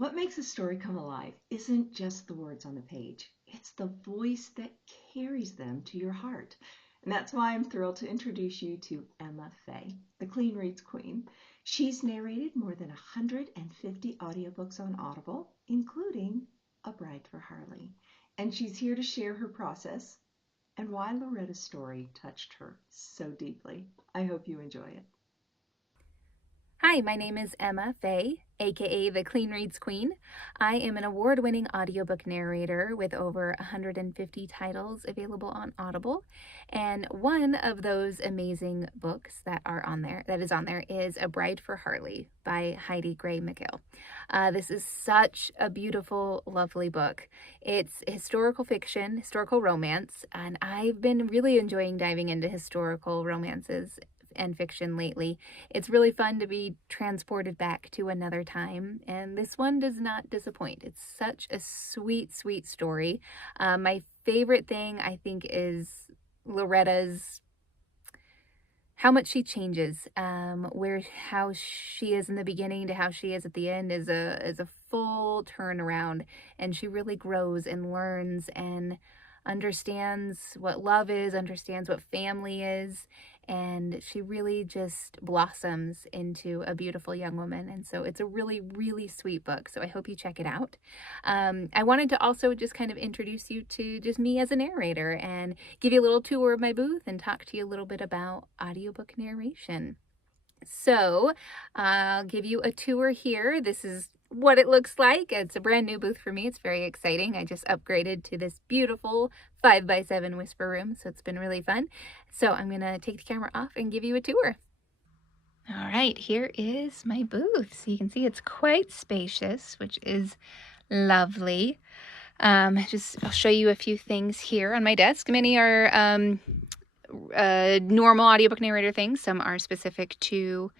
What makes a story come alive isn't just the words on the page, it's the voice that carries them to your heart. And that's why I'm thrilled to introduce you to Emma Faye, the Clean Reads Queen. She's narrated more than 150 audiobooks on Audible, including A Bride for Harley. And she's here to share her process and why Loretta's story touched her so deeply. I hope you enjoy it. Hi, my name is Emma Faye, aka the Clean Reads Queen. I am an award-winning audiobook narrator with over 150 titles available on Audible. And one of those amazing books that is on there is A Bride for Harley by Heidi Gray McGill. This is such a beautiful, lovely book. It's historical fiction, historical romance, and I've been really enjoying diving into historical romances and fiction lately. It's really fun to be transported back to another time, and this one does not disappoint. It's such a sweet, sweet story. My favorite thing, I think, is Loretta's how much she changes, how she is in the beginning to how she is at the end is a full turnaround, and she really grows and learns and understands what love is, understands what family is, and she really just blossoms into a beautiful young woman. And so it's a really, really sweet book. So I hope you check it out. I wanted to also just kind of introduce you to just me as a narrator and give you a little tour of my booth and talk to you a little bit about audiobook narration. So I'll give you a tour here. This is what it looks like. It's a brand new booth for me. It's very exciting. I just upgraded to this beautiful 5x7 whisper room, so it's been really fun. So I'm going to take the camera off and give you a tour. All right, here is my booth. So you can see it's quite spacious, which is lovely. I'll show you a few things here on my desk. Many are normal audiobook narrator things. Some are specific to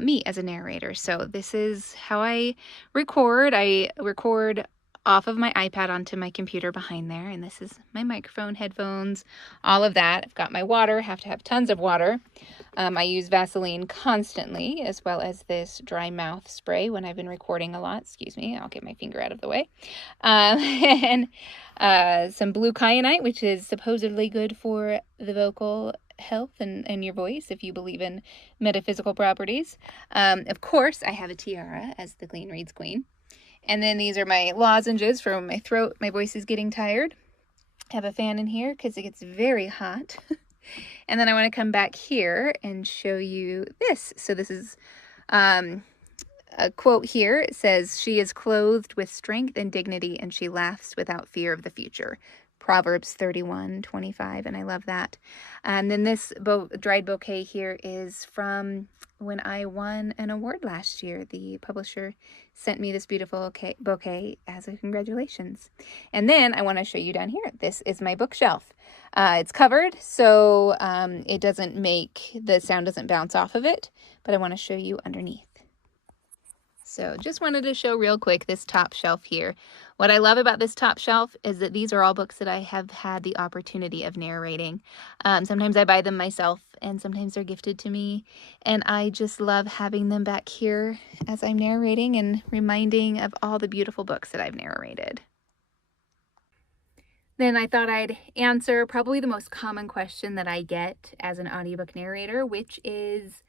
me as a narrator. So this is how I record. I record off of my iPad onto my computer behind there, and this is my microphone, headphones, all of that. I've got my water, have to have tons of water. I use Vaseline constantly, as well as this dry mouth spray when I've been recording a lot. Excuse me, I'll get my finger out of the way. And some blue kyanite, which is supposedly good for the vocal health and your voice, if you believe in metaphysical properties. Of course, I have a tiara as the Clean Reads Queen. And then these are my lozenges for my throat. My voice is getting tired. I have a fan in here because it gets very hot. And then I want to come back here and show you this. So this is a quote here. It says, "She is clothed with strength and dignity, and she laughs without fear of the future." Proverbs 31:25, and I love that. And then this dried bouquet here is from when I won an award last year. The publisher sent me this beautiful bouquet as a congratulations. And then I want to show you down here. This is my bookshelf. It's covered, so the sound doesn't bounce off of it, but I want to show you underneath. So just wanted to show real quick this top shelf here. What I love about this top shelf is that these are all books that I have had the opportunity of narrating. Sometimes I buy them myself, and sometimes they're gifted to me. And I just love having them back here as I'm narrating and reminding of all the beautiful books that I've narrated. Then I thought I'd answer probably the most common question that I get as an audiobook narrator, which is,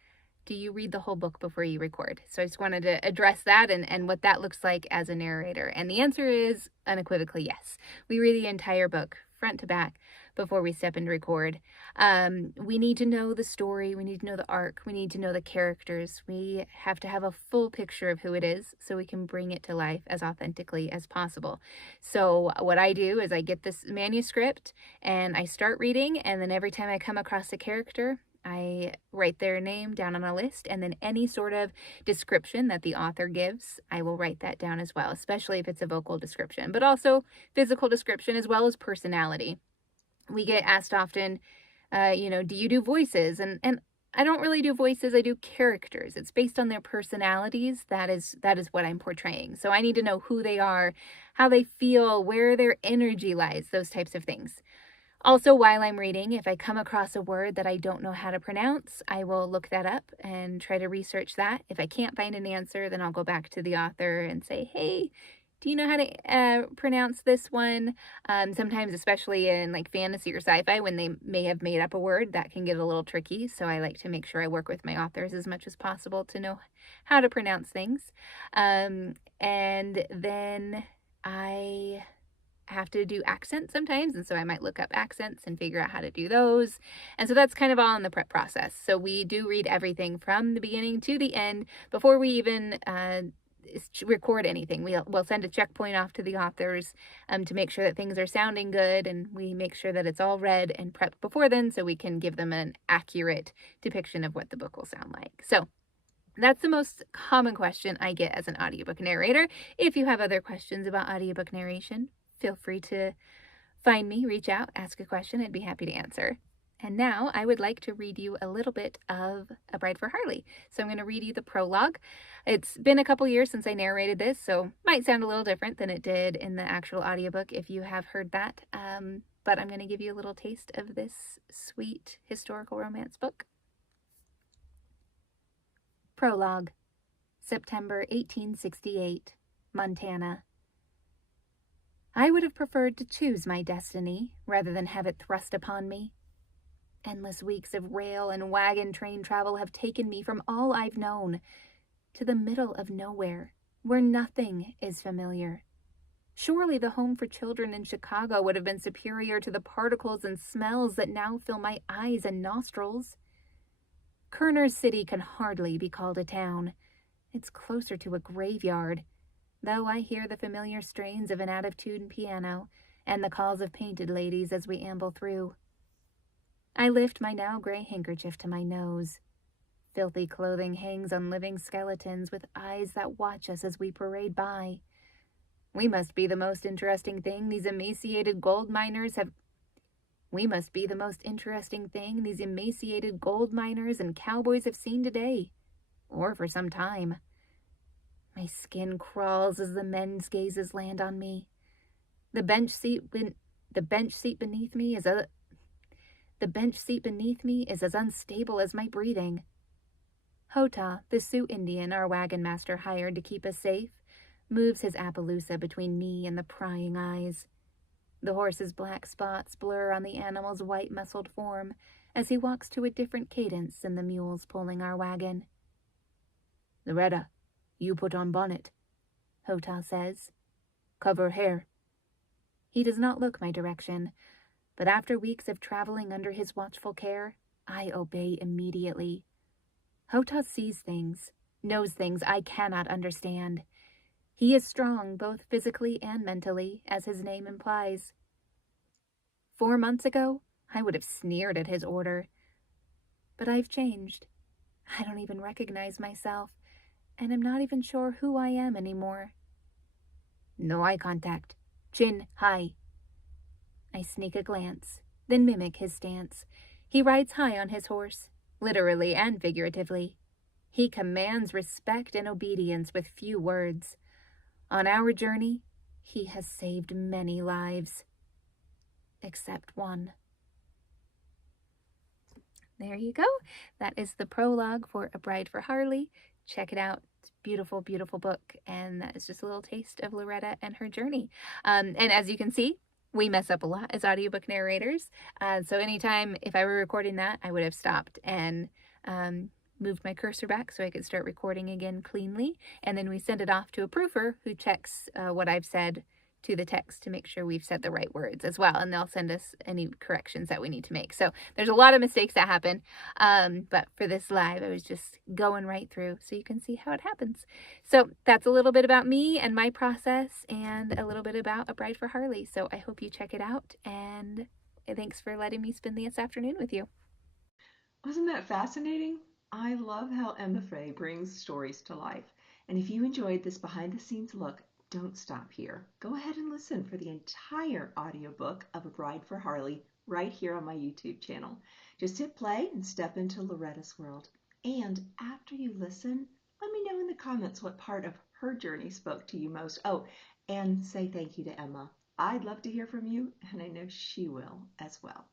do you read the whole book before you record? So I just wanted to address that and what that looks like as a narrator. And the answer is unequivocally yes. We read the entire book, front to back, before we step in to record. We need to know the story. We need to know the arc. We need to know the characters. We have to have a full picture of who it is so we can bring it to life as authentically as possible. So what I do is I get this manuscript and I start reading, and then every time I come across a character, I write their name down on a list, and then any sort of description that the author gives, I will write that down as well, especially if it's a vocal description, but also physical description as well as personality. We get asked often, do you do voices? And I don't really do voices, I do characters. It's based on their personalities. That is what I'm portraying. So I need to know who they are, how they feel, where their energy lies, those types of things. Also, while I'm reading, if I come across a word that I don't know how to pronounce, I will look that up and try to research that. If I can't find an answer, then I'll go back to the author and say, hey, do you know how to pronounce this one? Sometimes, especially in like fantasy or sci-fi, when they may have made up a word, that can get a little tricky. So I like to make sure I work with my authors as much as possible to know how to pronounce things. And then I have to do accents sometimes, and so I might look up accents and figure out how to do those. And so that's kind of all in the prep process. So we do read everything from the beginning to the end before we even record anything. We'll send a checkpoint off to the authors to make sure that things are sounding good, and we make sure that it's all read and prepped before then so we can give them an accurate depiction of what the book will sound like. So that's the most common question I get as an audiobook narrator. If you have other questions about audiobook narration, feel free to find me, reach out, ask a question. I'd be happy to answer. And now I would like to read you a little bit of A Bride for Harley. So I'm going to read you the prologue. It's been a couple years since I narrated this, so might sound a little different than it did in the actual audiobook if you have heard that. But I'm going to give you a little taste of this sweet historical romance book. Prologue, September 1868, Montana. I would have preferred to choose my destiny rather than have it thrust upon me. Endless weeks of rail and wagon train travel have taken me from all I've known to the middle of nowhere, where nothing is familiar. Surely the home for children in Chicago would have been superior to the particles and smells that now fill my eyes and nostrils. Kerner's City can hardly be called a town. It's closer to a graveyard, though I hear the familiar strains of an out-of-tune piano and the calls of painted ladies as we amble through. I lift my now gray handkerchief to my nose. Filthy clothing hangs on living skeletons with eyes that watch us as we parade by. We must be the most interesting thing these emaciated gold miners and cowboys have seen today, or for some time. My skin crawls as the men's gazes land on me. The bench seat beneath me is as unstable as my breathing. Hota, the Sioux Indian our wagon master hired to keep us safe, moves his Appaloosa between me and the prying eyes. The horse's black spots blur on the animal's white muscled form as he walks to a different cadence than the mules pulling our wagon. "Loretta, you put on bonnet," Hota says. "Cover hair." He does not look my direction, but after weeks of traveling under his watchful care, I obey immediately. Hota sees things, knows things I cannot understand. He is strong both physically and mentally, as his name implies. 4 months ago, I would have sneered at his order. But I've changed. I don't even recognize myself, and I'm not even sure who I am anymore. No eye contact. Chin high. I sneak a glance, then mimic his stance. He rides high on his horse, literally and figuratively. He commands respect and obedience with few words. On our journey, he has saved many lives. Except one. There you go. That is the prologue for A Bride for Harley. Check it out. It's a beautiful, beautiful book. And that is just a little taste of Loretta and her journey. And as you can see, we mess up a lot as audiobook narrators. So anytime if I were recording that, I would have stopped and moved my cursor back so I could start recording again cleanly. And then we send it off to a proofer who checks what I've said to the text to make sure we've said the right words as well. And they'll send us any corrections that we need to make. So there's a lot of mistakes that happen. But for this live, I was just going right through so you can see how it happens. So that's a little bit about me and my process and a little bit about A Bride for Harley. So I hope you check it out. And thanks for letting me spend this afternoon with you. Wasn't that fascinating? I love how Emma Faye brings stories to life. And if you enjoyed this behind the scenes look, don't stop here. Go ahead and listen for the entire audiobook of A Bride for Harley right here on my YouTube channel. Just hit play and step into Loretta's world. And after you listen, let me know in the comments what part of her journey spoke to you most. Oh, and say thank you to Emma. I'd love to hear from you, and I know she will as well.